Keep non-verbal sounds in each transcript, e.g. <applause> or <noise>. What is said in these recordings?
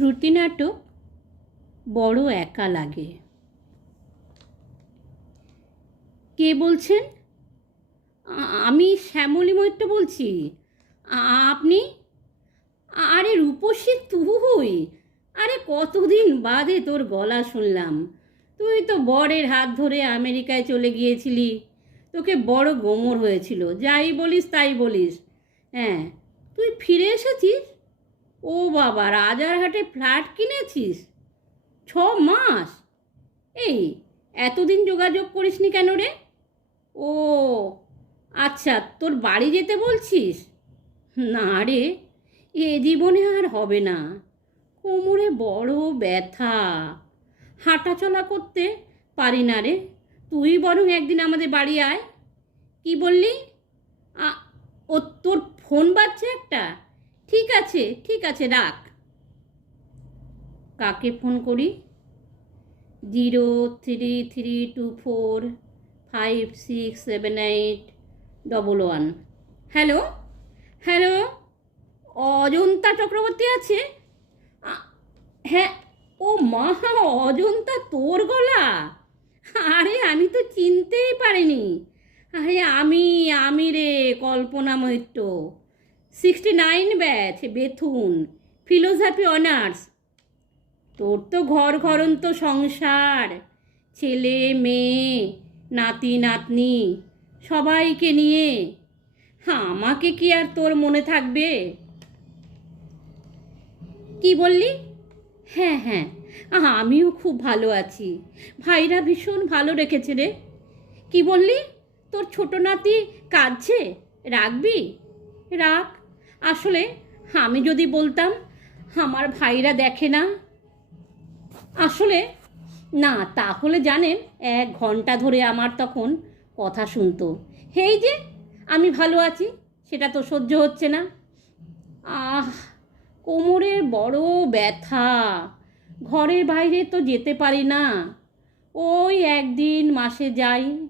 শ্রুতি নাটক বড় একা লাগে। কে বলছেন? আমি শ্যামলী মৈত্র বলছি। আপনি? আরে রূপসী তুই আরে কতদিন বাদে তোর গলা শুনলাম। তুই তো বরের হাত ধরে আমেরিকায় চলে গিয়েছিলি। তোকে বড় গোমর হয়েছিল। যাই বলিস তাই বলিস। হ্যাঁ তুই ফিরে এসেছিস? ও বাবা, রাজারহাটে ফ্ল্যাট কিনেছিস? ছ মাস? এই, এতদিন যোগাযোগ করিসনি কেন রে? ও আচ্ছা তোর বাড়ি যেতে বলছিস? না রে, এ জীবনে আর হবে না। কোমরে বড় ব্যথা। হাঁটাচলা করতে পারি না রে। তুই বরং একদিন আমাদের বাড়ি আয়। কি বললি? ও, তোর ফোন বাজছে একটা? ঠিক আছে ঠিক আছে, রাখ। কাকে ফোন করি? Zero three three two four five six seven eight double one. Hello? Hello? Ajanta Chakraborty আছে? হ্যাঁ ও মা, অজন্তা, তোর গলা? আরে, আমি তো চিনতেই পারিনি। আরে, আমি আমি রে, Kalpana Maitra. Sixty nine batch Bethune philosophy honours. তোর তো ঘর ঘরন্ত সংসার, ছেলে, মেয়ে, নাতি, নাতনি, সবাইকে নিয়ে। হ্যাঁ আমাকে কি আর তোর মনে থাকবে? কি বললি? হ্যাঁ হ্যাঁ আমিও খুব ভালো আছি। ভাইরা ভীষণ ভালো রেখেছে রে। কি বললি? তোর ছোট নাতি কাঁদছে? রাখবি? রাখ। আসলে আমি যদি বলতাম, আমার ভাইরা দেখে না? আসলে না, তাহলে জানেন, এক ঘণ্টা ধরে আমার তখন কথা শুনতো। এই যে, আমি ভালো আছি, সেটা তো সহ্য হচ্ছে না। আহ, কোমরের বড় ব্যথা। ঘরের বাইরে তো যেতে পারি না। ওই একদিন মাসে যাই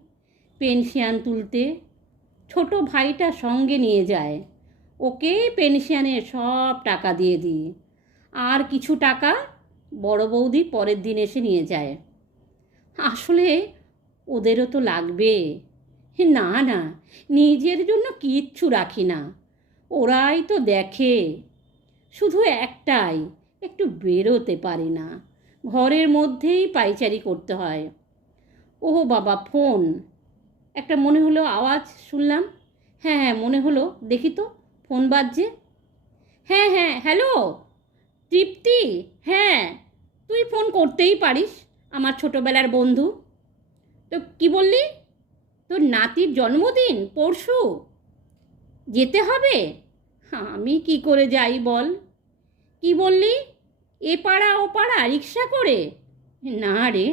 পেনশিয়ান তুলতে। ছোট ভাইটা সঙ্গে নিয়ে যায়। ওকে পেনশিয়ানের সব টাকা দিয়ে দিই। আর কিছু টাকা বড় বৌদি পরের দিন এসে নিয়ে যায়। আসলে ওদেরও তো লাগবে। না না, নিজের জন্য কিচ্ছু রাখি না। ওরাই তো দেখে। শুধু একটাই, একটু বেরোতে পারি না। ঘরের মধ্যেই পাইচারি করতে হয়। ও বাবা, ফোন। একটা মনে হলো আওয়াজ শুনলাম। হ্যাঁ হ্যাঁ মনে হলো। দেখি তো। ফোন বাজছে? হ্যাঁ হ্যাঁ হ্যালো? তৃপ্তি? হ্যাঁ তুই ফোন করতেই পারিস, আমার ছোটোবেলার বন্ধু। তো কি বললি? তোর নাতির জন্মদিন, পরশু? যেতে হবে? আমি কি করে যাই বল? কি বললি? এ পাড়া, ও পাড়া, রিক্সা করে? না রে,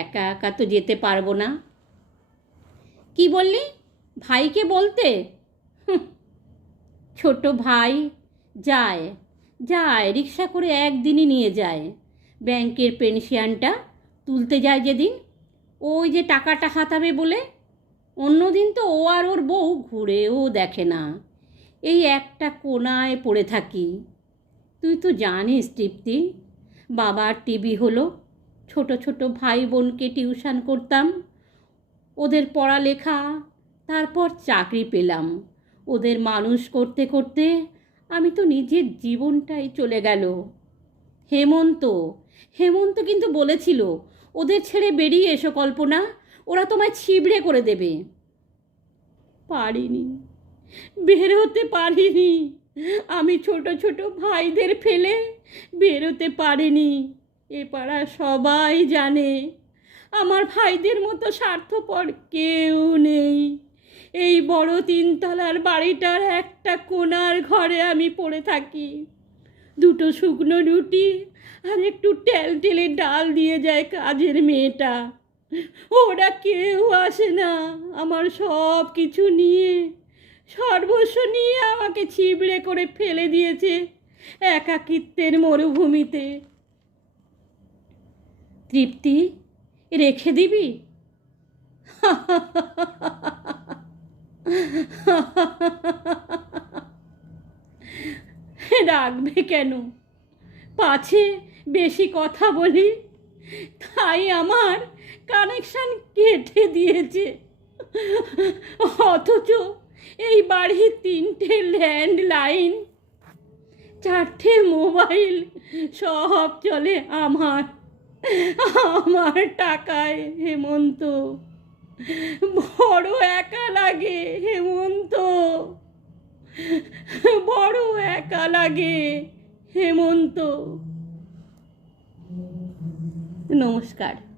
একা একা তো যেতে পারব না। কি বললি? ভাইকে বলতে? ছোট ভাই যায় যায়, রিক্সা করে একদিনই নিয়ে যায়। ব্যাংকের পেনশিয়ানটা তুলতে যায় যেদিন। ওই যে টাকাটা হাতাবে বলে, অন্যদিন তো ও আর ওর বউ ঘুরেও দেখে না। এই একটা কোনায় পড়ে থাকি। তুই তো জানিস তৃপ্তি, বাবার টিভি হলো। ছোট ছোট ভাই বোনকে টিউশন করতাম। ওদের পড়ালেখা, তারপর চাকরি পেলাম। ওদের মানুষ করতে করতে আমি তো নিজের জীবনটাই চলে গেল। হেমন্ত হেমন্ত কিন্তু বলেছিল, ওদের ছেড়ে বেরিয়ে এসো কল্পনা, ওরা তোমায় ছিবড়ে করে দেবে। পারিনি, বেরোতে পারিনি। আমি ছোট ছোট ভাইদের ফেলে বেরোতে পারিনি। এ পাড়া সবাই জানে, আমার ভাইদের মতো স্বার্থপর কেউ নেই। এই বড় তিনতলার বাড়িটার একটা কোণার ঘরে আমি পড়ে থাকি। দুটো শুকনো রুটি আর একটু টেল টেলে ডাল দিয়ে যায় কাজের মেয়েটা। ওরা কেউ আসে না আমার সব কিছু নিয়ে। সর্বস্ব নিয়ে আমাকে ছিবড়ে করে ফেলে দিয়েছে একাকিত্বের মরুভূমিতে। তৃপ্তি, রেখে দিবি? <laughs> রাখবে কেন? পাছে বেশি কথা বলি, তাই আমার কানেকশন কেটে দিয়েছে। অথচ এই বাড়ির তিনটে ল্যান্ডলাইন চারটে মোবাইল সব চলে আমার। আমার টাকায় হেমন্ত। বড় একা লাগে বড় একা লাগে হেমন্ত। নমস্কার।